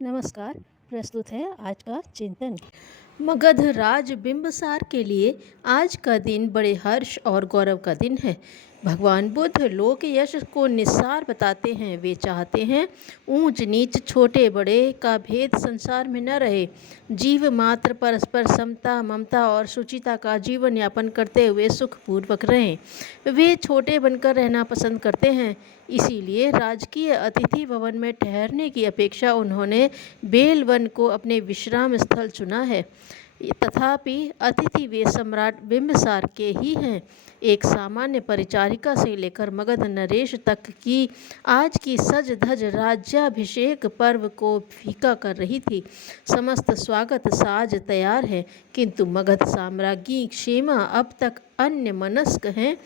नमस्कार। प्रस्तुत है आज का चिंतन। मगध राज बिंबसार के लिए आज का दिन बड़े हर्ष और गौरव का दिन है। भगवान बुद्ध लोक यश को निस्सार बताते हैं। वे चाहते हैं ऊंच नीच छोटे बड़े का भेद संसार में न रहे। जीव मात्र परस्पर समता ममता और शुचिता का जीवन यापन करते हुए सुखपूर्वक रहें। वे छोटे बनकर रहना पसंद करते हैं। इसीलिए राजकीय अतिथि भवन में ठहरने की अपेक्षा उन्होंने बेलवन को अपने विश्राम स्थल चुना है। तथापि अतिथि वे सम्राट बिंबसार के ही हैं। एक सामान्य परिचारिका से लेकर मगध नरेश तक की आज की सज धज राज्याभिषेक पर्व को फीका कर रही थी। समस्त स्वागत साज तैयार है, किंतु मगध साम्राज्ञी क्षेमा अब तक अन्य मनस्क हैं।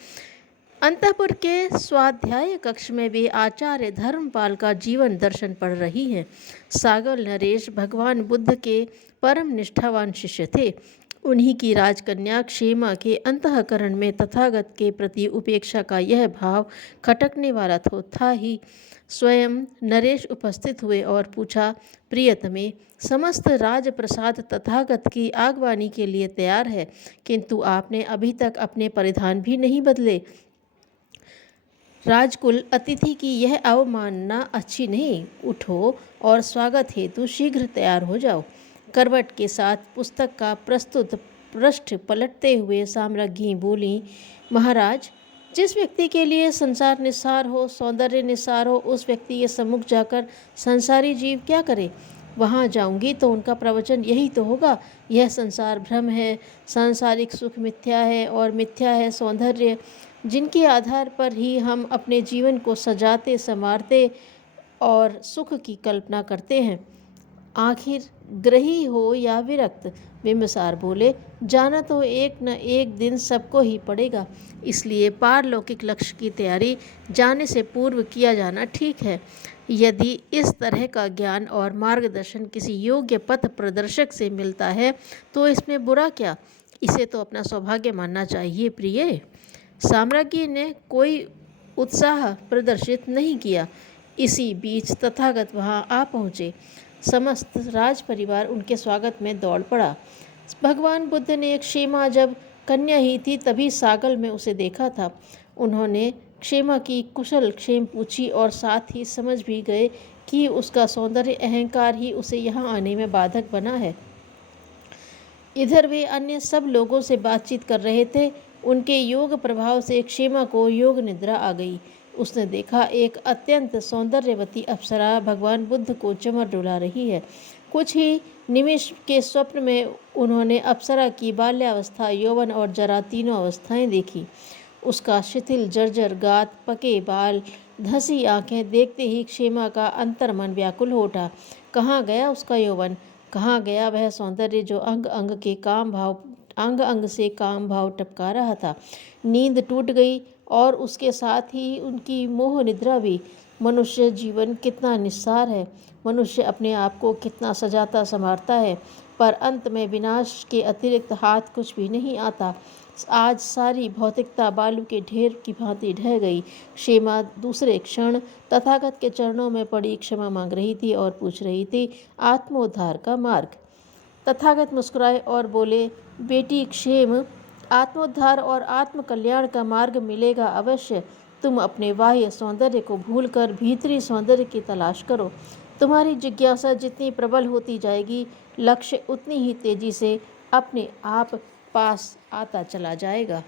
अंतःपुर के स्वाध्याय कक्ष में वे आचार्य धर्मपाल का जीवन दर्शन पढ़ रही हैं। सागल नरेश भगवान बुद्ध के परम निष्ठावान शिष्य थे। उन्हीं की राजकन्या क्षेमा के अंतःकरण में तथागत के प्रति उपेक्षा का यह भाव खटकने वाला तो था ही। स्वयं नरेश उपस्थित हुए और पूछा, प्रियतमे, समस्त राजप्रसाद तथागत की आगवानी के लिए तैयार है, किंतु आपने अभी तक अपने परिधान भी नहीं बदले। राजकुल अतिथि की यह अवमानना अच्छी नहीं। उठो और स्वागत हेतु शीघ्र तैयार हो जाओ। करवट के साथ पुस्तक का प्रस्तुत पृष्ठ पलटते हुए साम्राज्ञी बोली, महाराज, जिस व्यक्ति के लिए संसार निस्सार हो, सौंदर्य निस्सार हो, उस व्यक्ति के सम्मुख जाकर संसारी जीव क्या करे। वहाँ जाऊंगी तो उनका प्रवचन यही तो होगा, यह संसार भ्रम है, सांसारिक सुख मिथ्या है और मिथ्या है सौंदर्य, जिनके आधार पर ही हम अपने जीवन को सजाते संवारते और सुख की कल्पना करते हैं। आखिर ग्रही हो या विरक्त, बिंबसार बोले, जाना तो एक न एक दिन सबको ही पड़ेगा। इसलिए पारलौकिक लक्ष्य की तैयारी जाने से पूर्व किया जाना ठीक है। यदि इस तरह का ज्ञान और मार्गदर्शन किसी योग्य पथ प्रदर्शक से मिलता है तो इसमें बुरा क्या। इसे तो अपना सौभाग्य मानना चाहिए। प्रिय, साम्राज्ञी ने कोई उत्साह प्रदर्शित नहीं किया। इसी बीच तथागत वहां आ पहुँचे। समस्त राज परिवार उनके स्वागत में दौड़ पड़ा। भगवान बुद्ध ने क्षेमा जब कन्या ही थी तभी सागल में उसे देखा था। उन्होंने क्षेमा की कुशल क्षेम पूछी और साथ ही समझ भी गए कि उसका सौंदर्य अहंकार ही उसे यहाँ आने में बाधक बना है। इधर वे अन्य सब लोगों से बातचीत कर रहे थे। उनके योग प्रभाव से क्षेमा को योग निद्रा आ गई। उसने देखा एक अत्यंत सौंदर्यवती अप्सरा भगवान बुद्ध को चमर डुला रही है। कुछ ही निमिष के स्वप्न में उन्होंने अप्सरा की बाल्यावस्था, यौवन और जरा तीनों अवस्थाएं देखी। उसका शिथिल जर्जर गात, पके बाल, धंसी आंखें देखते ही क्षेमा का अंतर्मन व्याकुल हो उठा। कहाँ गया उसका यौवन, कहाँ गया वह सौंदर्य जो अंग अंग से काम भाव टपका रहा था। नींद टूट गई और उसके साथ ही उनकी मोह निद्रा भी। मनुष्य जीवन कितना निस्सार है, मनुष्य अपने आप को कितना सजाता संवारता है, पर अंत में विनाश के अतिरिक्त हाथ कुछ भी नहीं आता। आज सारी भौतिकता बालू के ढेर की भांति ढह गई। क्षेमा दूसरे क्षण तथागत के चरणों में पड़ी क्षमा मांग रही थी और पूछ रही थी, आत्मोद्धार का मार्ग। तथागत मुस्कुराए और बोले, बेटी क्षेम, आत्मोद्धार और आत्मकल्याण का मार्ग मिलेगा अवश्य। तुम अपने बाह्य सौंदर्य को भूलकर भीतरी सौंदर्य की तलाश करो। तुम्हारी जिज्ञासा जितनी प्रबल होती जाएगी, लक्ष्य उतनी ही तेजी से अपने आप पास आता चला जाएगा।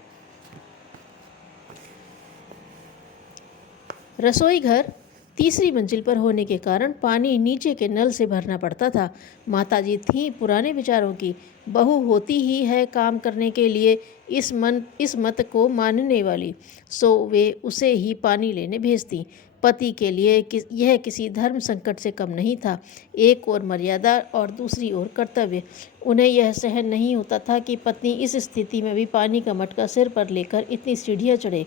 रसोई घर तीसरी मंजिल पर होने के कारण पानी नीचे के नल से भरना पड़ता था। माताजी थीं पुराने विचारों की। बहू होती ही है काम करने के लिए इस मत को मानने वाली, सो वे उसे ही पानी लेने भेजती। पति के लिए यह किसी धर्म संकट से कम नहीं था। एक ओर मर्यादा और दूसरी ओर कर्तव्य। उन्हें यह सहन नहीं होता था कि पत्नी इस स्थिति में भी पानी का मटका सिर पर लेकर इतनी सीढ़ियाँ चढ़े।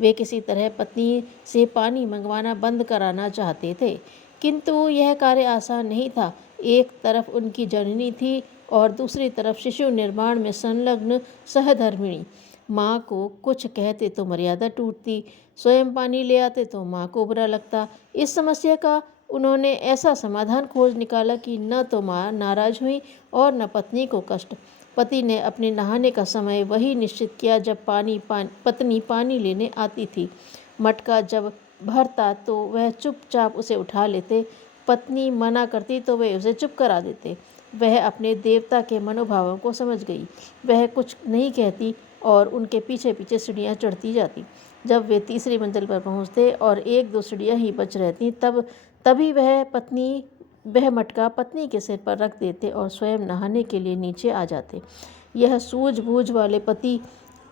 वे किसी तरह पत्नी से पानी मंगवाना बंद कराना चाहते थे, किंतु यह कार्य आसान नहीं था। एक तरफ उनकी जननी थी और दूसरी तरफ शिशु निर्माण में संलग्न सहधर्मिणी। माँ को कुछ कहते तो मर्यादा टूटती, स्वयं पानी ले आते तो माँ को बुरा लगता। इस समस्या का उन्होंने ऐसा समाधान खोज निकाला कि न तो माँ नाराज हुई और न पत्नी को कष्ट। पति ने अपने नहाने का समय वही निश्चित किया जब पत्नी पानी लेने आती थी। मटका जब भरता तो वह चुपचाप उसे उठा लेते, पत्नी मना करती तो वे उसे चुप करा देते। वह अपने देवता के मनोभावों को समझ गई। वह कुछ नहीं कहती और उनके पीछे पीछे सीढ़ियाँ चढ़ती जाती। जब वे तीसरी मंजिल पर पहुँचते और एक दो सीढ़ियाँ ही बच रहती तभी वह मटका पत्नी के सिर पर रख देते और स्वयं नहाने के लिए नीचे आ जाते। यह सूझबूझ वाले पति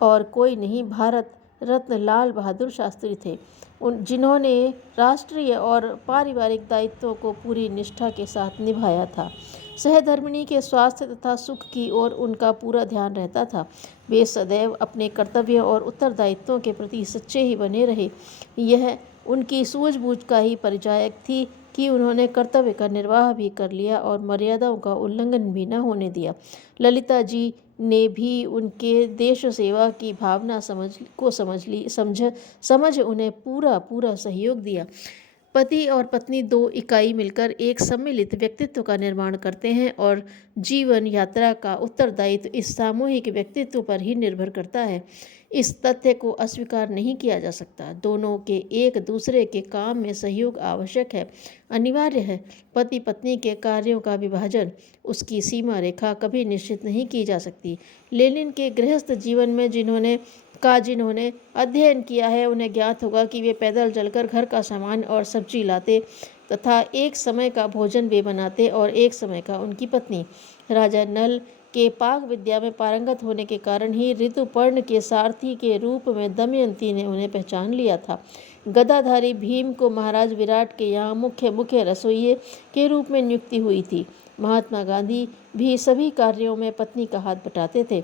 और कोई नहीं, भारत रत्न लाल बहादुर शास्त्री थे, जिन्होंने राष्ट्रीय और पारिवारिक दायित्वों को पूरी निष्ठा के साथ निभाया था। सहधर्मिणी के स्वास्थ्य तथा सुख की ओर उनका पूरा ध्यान रहता था। वे सदैव अपने कर्तव्यों और उत्तरदायित्वों के प्रति सच्चे ही बने रहे। यह उनकी सूझबूझ का ही परिचायक थी कि उन्होंने कर्तव्य का निर्वाह भी कर लिया और मर्यादाओं का उल्लंघन भी न होने दिया। ललिता जी ने भी उनके देश सेवा की भावना समझ उन्हें पूरा सहयोग दिया। पति और पत्नी दो इकाई मिलकर एक सम्मिलित व्यक्तित्व का निर्माण करते हैं और जीवन यात्रा का उत्तरदायित्व इस सामूहिक व्यक्तित्व पर ही निर्भर करता है। इस तथ्य को अस्वीकार नहीं किया जा सकता। दोनों के एक दूसरे के काम में सहयोग आवश्यक है, अनिवार्य है। पति पत्नी के कार्यों का विभाजन, उसकी सीमा रेखा कभी निश्चित नहीं की जा सकती। लेनिन के गृहस्थ जीवन में जिन्होंने अध्ययन किया है उन्हें ज्ञात होगा कि वे पैदल चलकर घर का सामान और सब्जी लाते तथा एक समय का भोजन वे बनाते और एक समय का उनकी पत्नी। राजा नल के पाक विद्या में पारंगत होने के कारण ही ऋतुपर्ण के सारथी के रूप में दमयंती ने उन्हें पहचान लिया था। गदाधारी भीम को महाराज विराट के यहाँ मुख्य रसोइये के रूप में नियुक्ति हुई थी। महात्मा गांधी भी सभी कार्यों में पत्नी का हाथ बटाते थे।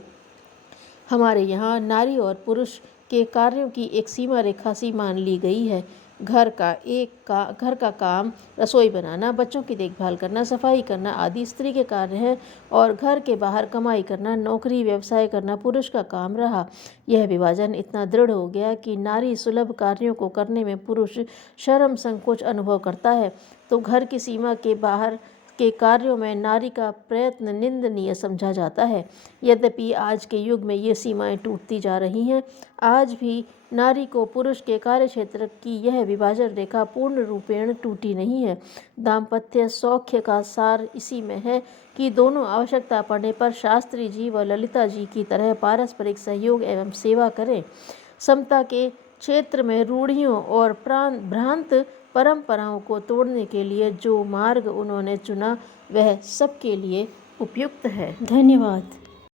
हमारे यहाँ नारी और पुरुष के कार्यों की एक सीमा रेखा सी मान ली गई है। घर का काम, रसोई बनाना, बच्चों की देखभाल करना, सफाई करना आदि स्त्री के कार्य हैं और घर के बाहर कमाई करना, नौकरी व्यवसाय करना पुरुष का काम रहा। यह विभाजन इतना दृढ़ हो गया कि नारी सुलभ कार्यों को करने में पुरुष शर्म संकोच अनुभव करता है, तो घर की सीमा के बाहर के कार्यों में नारी का प्रयत्न निंदनीय समझा जाता है। यद्यपि आज के युग में ये सीमाएं टूटती जा रही हैं, आज भी नारी को पुरुष के कार्यक्षेत्र की यह विभाजन रेखा पूर्ण रूपेण टूटी नहीं है। दाम्पत्य सौख्य का सार इसी में है कि दोनों आवश्यकता पड़ने पर शास्त्री जी व ललिता जी की तरह पारस्परिक सहयोग एवं सेवा करें। समता के क्षेत्र में रूढ़ियों और भ्रांत परंपराओं को तोड़ने के लिए जो मार्ग उन्होंने चुना वह सबके लिए उपयुक्त है। धन्यवाद।